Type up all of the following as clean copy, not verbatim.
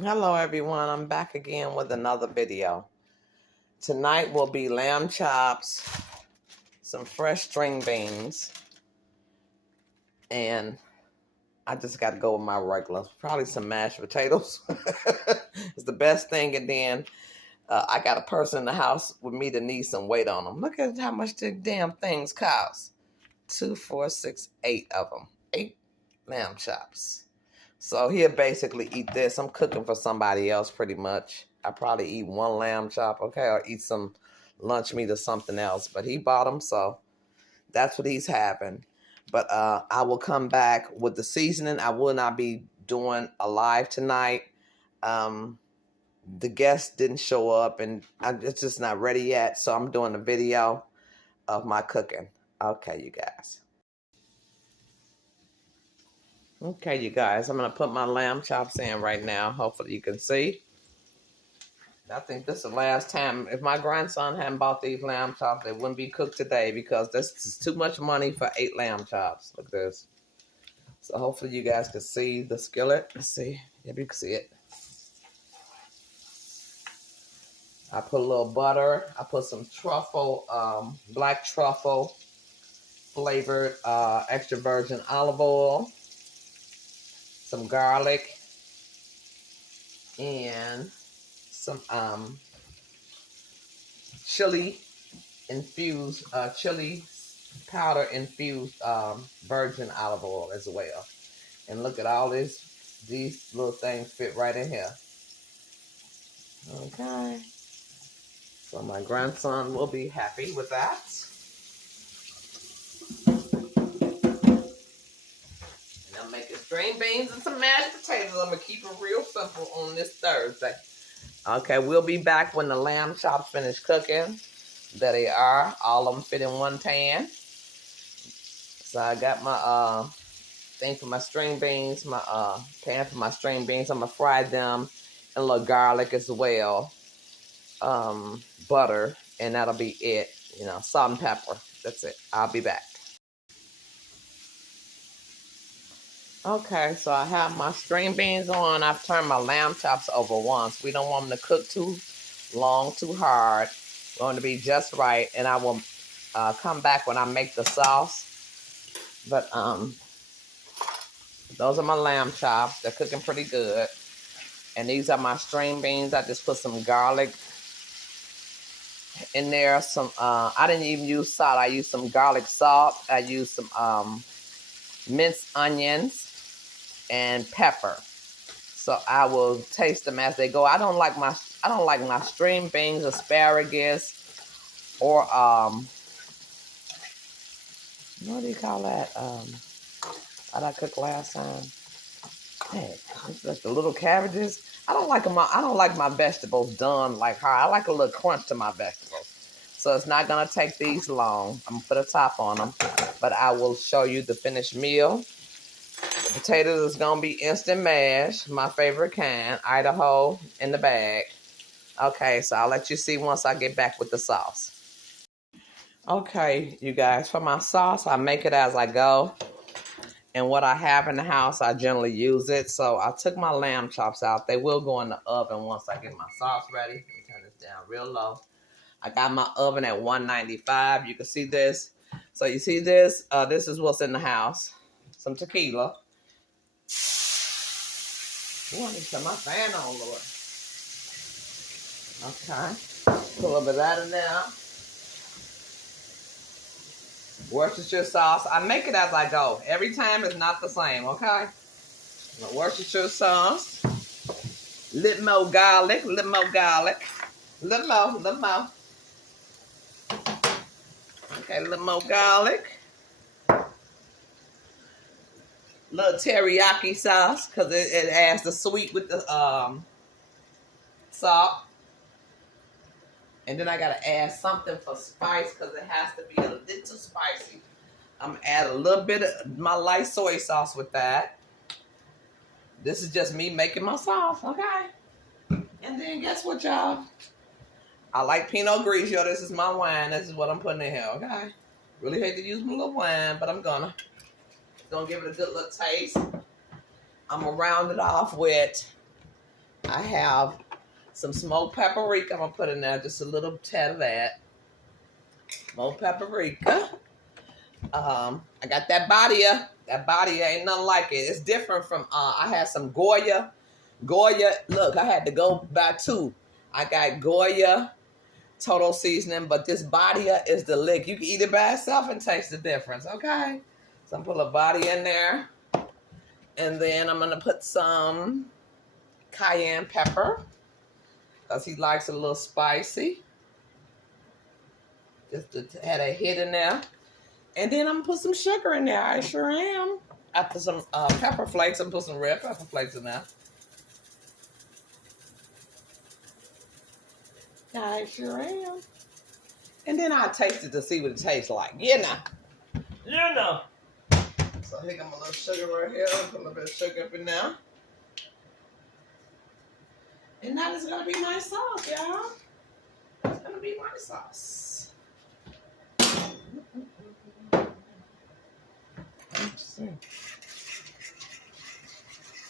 Hello everyone, I'm back again with another video. Tonight will be lamb chops, some fresh string beans, and I just got to go with my regulars. Probably some mashed potatoes. It's the best thing. And then I got a person in the house with me that needs some weight on them. Look at how much the damn things cost. 2, 4, 6, 8 of them. 8 lamb chops. So he'll basically eat this. I'm cooking for somebody else pretty much. I probably eat 1 lamb chop, okay, or eat some lunch meat or something else. But he bought them, so that's what he's having. But I will come back with the seasoning. I will not be doing a live tonight. The guest didn't show up, and it's just not ready yet. So I'm doing a video of my cooking. Okay, you guys. Okay, you guys, I'm going to put my lamb chops in right now. Hopefully you can see. I think this is the last time. If my grandson hadn't bought these lamb chops, they wouldn't be cooked today because this is too much money for 8 lamb chops. Look at this. So hopefully you guys can see the skillet. Let's see if you can see it. I put a little butter. I put some truffle, black truffle flavored extra virgin olive oil. Some garlic, and some chili infused, chili powder infused virgin olive oil as well. And look at all this, these little things fit right in here. Okay. So my grandson will be happy with that. I'm making string beans and some mashed potatoes. I'm going to keep it real simple on this Thursday. Okay, we'll be back when the lamb chops finish cooking. There they are. All of them fit in one pan. So I got my thing for my string beans, my pan for my string beans. I'm going to fry them and a little garlic as well. Butter, and that'll be it. You know, salt and pepper. That's it. I'll be back. Okay, so I have my string beans on. I've turned my lamb chops over once. We don't want them to cook too long, too hard. We want them to be just right. And I will come back when I make the sauce. But those are my lamb chops. They're cooking pretty good. And these are my string beans. I just put some garlic in there. Some I didn't even use salt. I used some garlic salt. I used some minced onions and pepper. So I will taste them as they go. I don't like my string beans, asparagus, or what do you call that? That I cooked last time. Hey, that's the little cabbages. I don't like them. I don't like my vegetables done like her. I like a little crunch to my vegetables. So it's not gonna take these long. I'm gonna put a top on them, but I will show you the finished meal. The potatoes is gonna be instant mash, my favorite kind, Idaho in the bag. Okay, so I'll let you see once I get back with the sauce. Okay, you guys, for my sauce, I make it as I go. And what I have in the house, I generally use it. So I took my lamb chops out. They will go in the oven once I get my sauce ready. Let me turn this down real low. I got my oven at 195. You can see this. So you see this? This is what's in the house. Some tequila. Oh, I need to turn my fan on, Lord. Okay. Put a little bit of that in there. Worcestershire sauce. I make it as I go. Every time it's not the same, okay? Worcestershire sauce. Little more garlic. Little more garlic. Little more. Okay, a little more garlic. Little teriyaki sauce, because it adds the sweet with the salt. And then I got to add something for spice, because it has to be a little spicy. I'm going to add a little bit of my light soy sauce with that. This is just me making my sauce, okay? And then guess what, y'all? I like Pinot Grigio. This is my wine. This is what I'm putting in here, okay? Really hate to use my little wine, but I'm gonna give it a good little taste. I'm gonna round it off with, I I have some smoked paprika. I'm gonna put in there just a little tad of that. Smoked paprika. I got that Badia. That Badia ain't nothing like it. It's different from, I had some Goya. Goya, look, I had to go buy two. I got Goya total seasoning, but this Badia is the lick. You can eat it by itself and taste the difference, okay? So I'm put a Badia in there. And then I'm gonna put some cayenne pepper, because he likes it a little spicy. Just to add a hit in there. And then I'm gonna put some sugar in there. I sure am. After some pepper flakes, I'm gonna put some red pepper flakes in there. I sure am. And then I'll taste it to see what it tastes like. You know. You know. So here comes a little sugar right here. I'll put a little bit of sugar up in there. And that is gonna be my sauce, y'all. That's gonna be my sauce.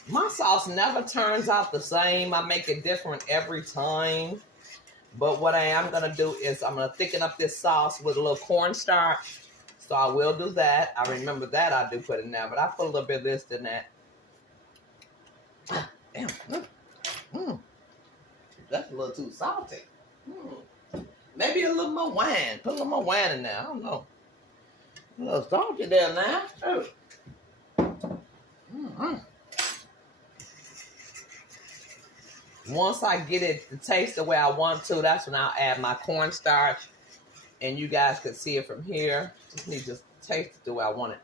My sauce never turns out the same. I make it different every time. But what I am going to do is I'm going to thicken up this sauce with a little cornstarch. So I will do that. I remember that I do put in there. But I put a little bit of this in that. Damn. That's a little too salty. Maybe a little more wine. Put a little more wine in there. I don't know. A little salty there now. Oh. Once I get it to taste the way I want to, that's when I'll add my cornstarch. And you guys can see it from here. Just need to taste it the way I want it.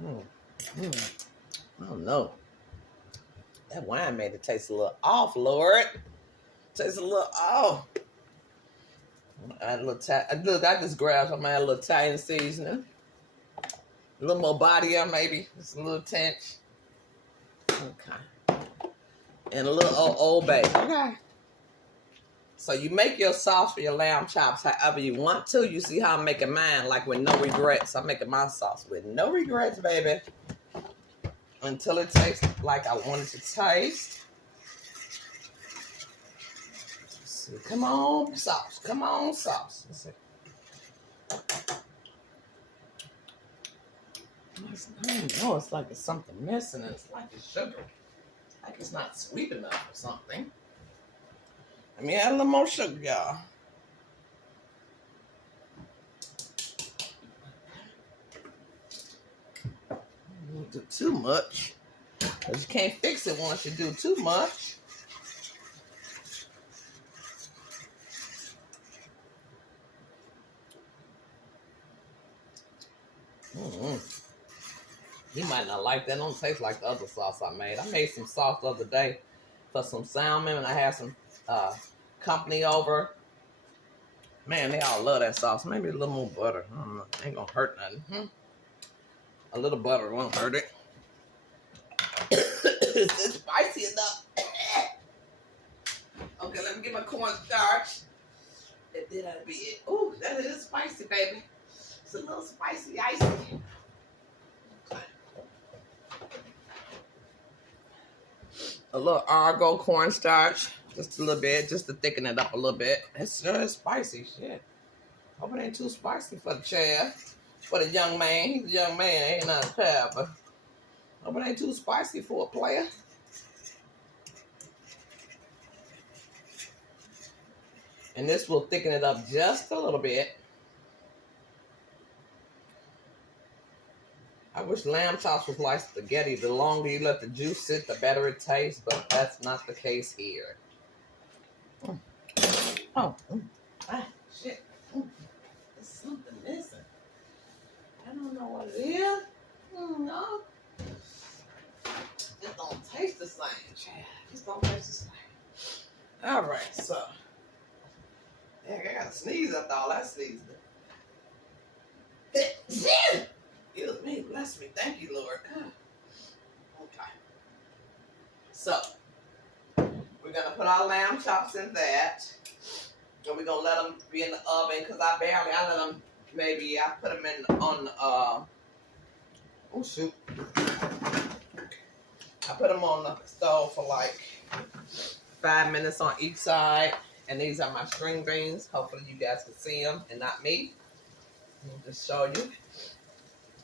I don't know. That wine made it taste a little off, Lord. Tastes a little off. Add a little look, I just grabbed some, add a little Italian seasoning. A little more body on, maybe. Just a little tinge. Okay. And a little Old Bay. Okay. So you make your sauce for your lamb chops however you want to. You see how I'm making mine, like with no regrets. I'm making my sauce with no regrets, baby. Until it tastes like I want it to taste. Let's see. Come on, sauce. Come on, sauce. Let's see. I don't know. It's like there's something missing. It's like it's sugar. Like it's not sweet enough or something. Let me add a little more sugar, y'all. Don't do too much, because you can't fix it once you do too much. You might not like that. It don't taste like the other sauce I made. I made some sauce the other day for some salmon, and I had some company over. Man, they all love that sauce. Maybe a little more butter. I don't know. Ain't gonna hurt nothing. A little butter won't hurt it. Is it spicy enough? Okay, let me get my cornstarch. And then that'll be it. Ooh, that is spicy, baby. It's a little spicy, icy. A little Argo cornstarch, just a little bit, just to thicken it up a little bit. It's sure is spicy, shit. Hope it ain't too spicy for the child. For the young man, he's a young man, ain't not a child, but hope it ain't too spicy for a player. And this will thicken it up just a little bit. I wish lamb chops was like spaghetti. The longer you let the juice sit, the better it tastes, but that's not the case here. Shit. There's something missing. I don't know what it is. No. It don't taste the same, child. It don't taste the same. All right, so. Dang, I got to sneeze after all that sneezing. Excuse me, bless me. Thank you, Lord. Okay. So, we're going to put our lamb chops in that. And we're going to let them be in the oven, because I let them, maybe I put them in on, oh shoot. I put them on the stove for like 5 minutes on each side. And these are my string beans. Hopefully you guys can see them and not me. I'll just show you.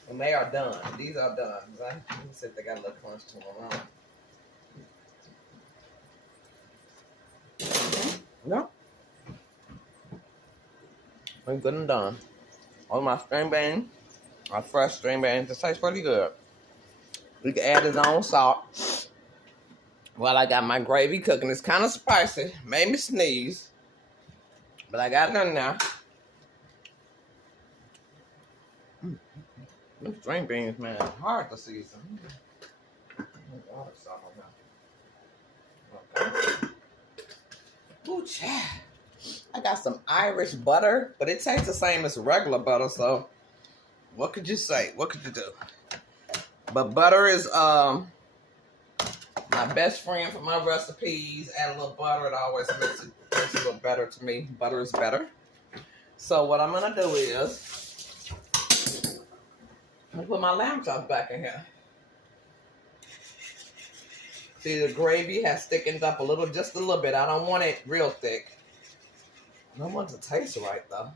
And they are done. These are done. Let me see if they got a little crunch to them. No. We're good and done. All my string beans are fresh string beans. It tastes pretty good. We can add his own salt. While I got my gravy cooking, it's kind of spicy. Made me sneeze. But I got it in there. Them string beans, man, hard to season. Okay. Ooh, child. I got some Irish butter, but it tastes the same as regular butter, so what could you say? What could you do? But butter is my best friend for my recipes. Add a little butter, it always makes it a little better to me. Butter is better. So what I'm gonna do is I'm gonna put my lamb chops back in here. See, the gravy has thickened up a little, just a little bit. I don't want it real thick. I don't want it to taste right, though.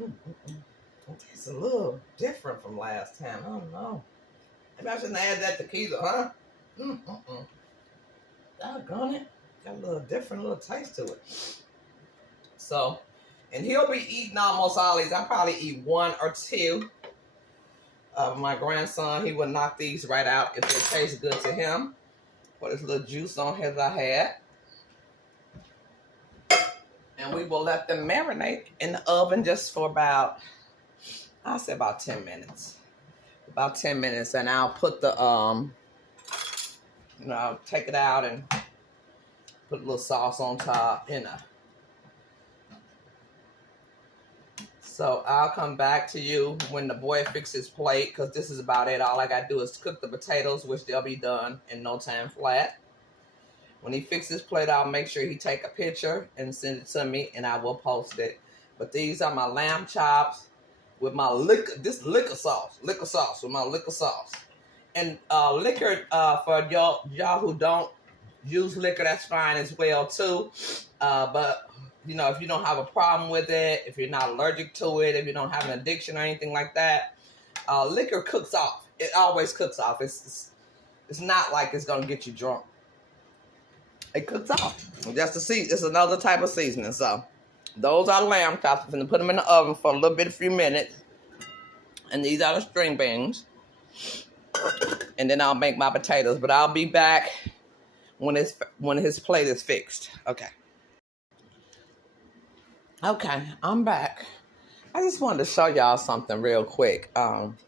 It tastes a little different from last time. I don't know. Maybe I shouldn't add that tequila, huh? Doggone it. Got a little different little taste to it. So, and he'll be eating almost all these. I'll probably eat one or two. My grandson, he will knock these right out if it tastes good to him. Put his little juice on his I had. And we will let them marinate in the oven just for about, I'll say about 10 minutes. About 10 minutes. And I'll put the, I'll take it out and put a little sauce on top, So I'll come back to you when the boy fixes his plate, because this is about it. All I got to do is cook the potatoes, which they'll be done in no time flat. When he fixes his plate, I'll make sure he take a picture and send it to me, and I will post it. But these are my lamb chops with my liquor sauce with my liquor sauce. And liquor, for y'all who don't use liquor, that's fine as well too. But if you don't have a problem with it, if you're not allergic to it, if you don't have an addiction or anything like that, liquor cooks off. It always cooks off. It's not like it's gonna get you drunk. It cooks off. It's another type of seasoning. So those are lamb chops. I'm gonna put them in the oven for a few minutes. And these are the string beans. And then I'll make my potatoes. But I'll be back when his plate is fixed. Okay. Okay, I'm back. I just wanted to show y'all something real quick.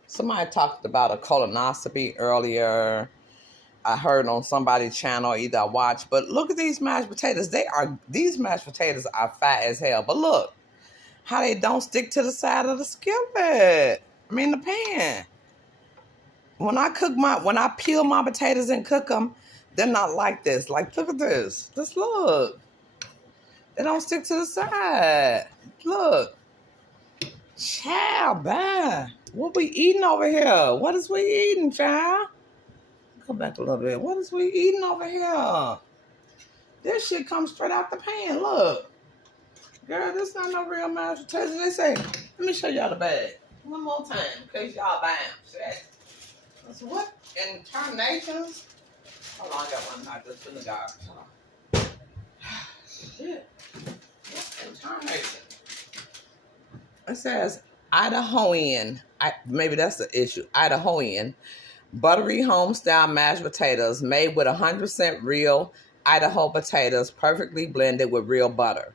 Somebody talked about a colonoscopy earlier. I heard on somebody's channel, either I watched. But look at these mashed potatoes. These mashed potatoes are fat as hell. But look how they don't stick to the side of the skillet. The pan. When I peel my potatoes and cook them, they're not like this. Like, look at this. Just look. They don't stick to the side. Look. Child, bad. What we eating over here? What is we eating, child? Come back a little bit. What is we eating over here? This shit comes straight out the pan. Look. Girl, this not no real mashed potatoes. They say, let me show y'all the bag. One more time, in case y'all buy them. Shit. That's what? In Tarnations? Hold on, I got one out just in the garbage. Shit. It says Idahoan. Maybe that's the issue. Idahoan. Buttery home-style mashed potatoes made with 100% real Idaho potatoes, perfectly blended with real butter.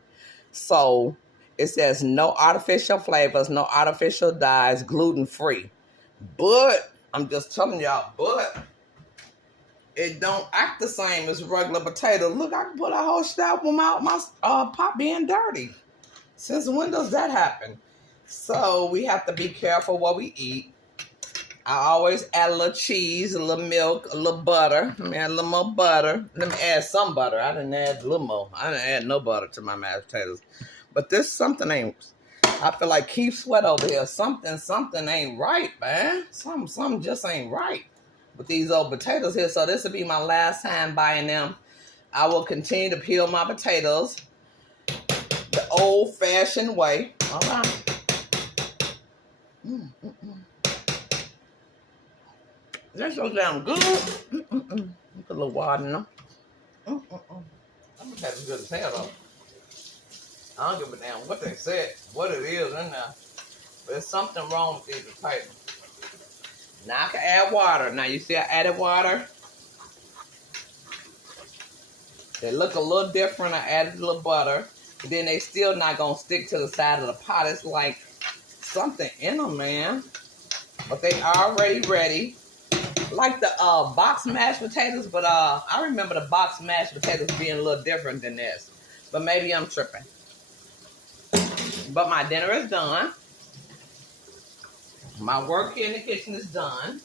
So it says no artificial flavors, no artificial dyes, gluten-free. But I'm just telling y'all, but it don't act the same as regular potato. Look, I can put a whole scalpel out my pot being dirty. Since when does that happen? So we have to be careful what we eat. I always add a little cheese, a little milk, a little butter. Let me add a little more butter. Let me add some butter. I didn't add a little more. I didn't add no butter to my mashed potatoes. But this something ain't. I feel like Keith Sweat over here. Something ain't right, man. Something just ain't right. with these old potatoes here. So this will be my last time buying them. I will continue to peel my potatoes the old-fashioned way. All right. That's so damn good. Put a little water in them. I'm gonna have as good as hell though. I don't give a damn what they said, what it is in there. But there's something wrong with these potatoes. Now I can add water. Now you see I added water. They look a little different. I added a little butter. But then they still not gonna stick to the side of the pot. It's like something in them, man. But they already ready. Like the box mashed potatoes, but I remember the box mashed potatoes being a little different than this. But maybe I'm tripping. But my dinner is done. My work here in the kitchen is done.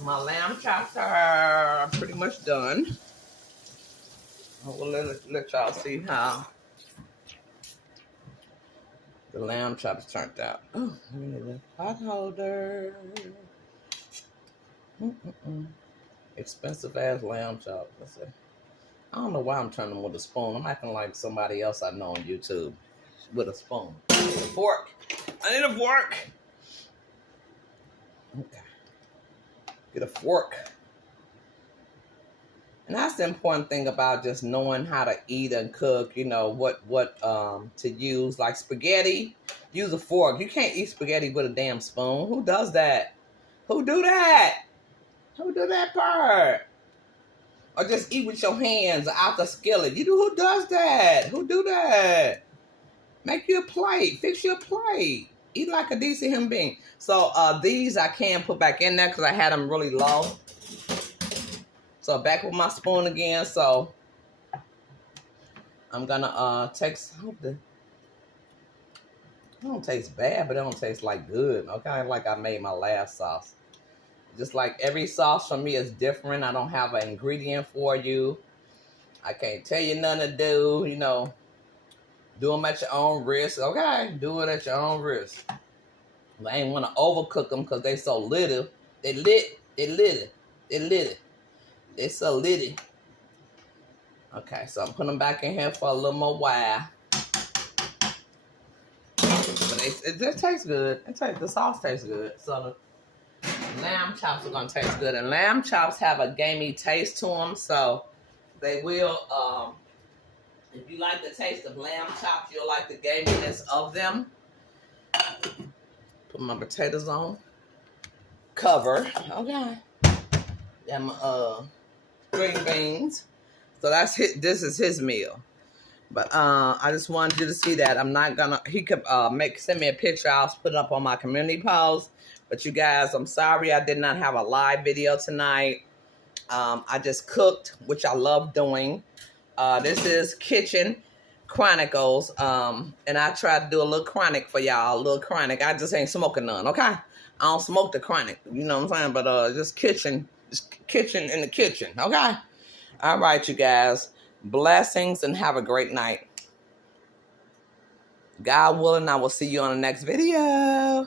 My lamb chops are pretty much done. I will let y'all see how the lamb chops turned out. Oh, I need a pot holder. Expensive ass lamb chop. I don't know why I'm turning them with a spoon. I'm acting like somebody else I know on YouTube with a spoon. I need a fork. I need a fork. Okay. Get a fork. And that's the important thing about just knowing how to eat and cook, you know, what to use. Like spaghetti, use a fork. You can't eat spaghetti with a damn spoon. Who does that? Who do that? Who do that part? Or just eat with your hands out the skillet. Who does that? Who do that? Make you a plate. Fix your plate. Eat like a decent human being. So these I can put back in there because I had them really low. So back with my spoon again. So I'm gonna take some of the. It don't taste bad, but it don't taste like good. Okay, like I made my last sauce. Just like every sauce for me is different. I don't have an ingredient for you. I can't tell you nothing to do. You know, do them at your own risk. Okay, do it at your own risk. I ain't want to overcook them because they so little. They little. They so little. Okay, so I'm putting them back in here for a little more while. But it just tastes good. The sauce tastes good. So the lamb chops are gonna taste good, and lamb chops have a gamey taste to them, so they will. If you like the taste of lamb chops, you'll like the gaminess of them. Put my potatoes on. Cover. Okay. Them green beans. So that's this is his meal. But I just wanted you to see that. I'm not gonna. He could send me a picture. I'll put it up on my community post. But you guys, I'm sorry I did not have a live video tonight. I just cooked, which I love doing. This is Kitchen Chronicles. And I tried to do a little chronic for y'all. A little chronic. I just ain't smoking none, okay? I don't smoke the chronic. You know what I'm saying? But just kitchen in the kitchen, okay? All right, you guys. Blessings and have a great night. God willing, I will see you on the next video.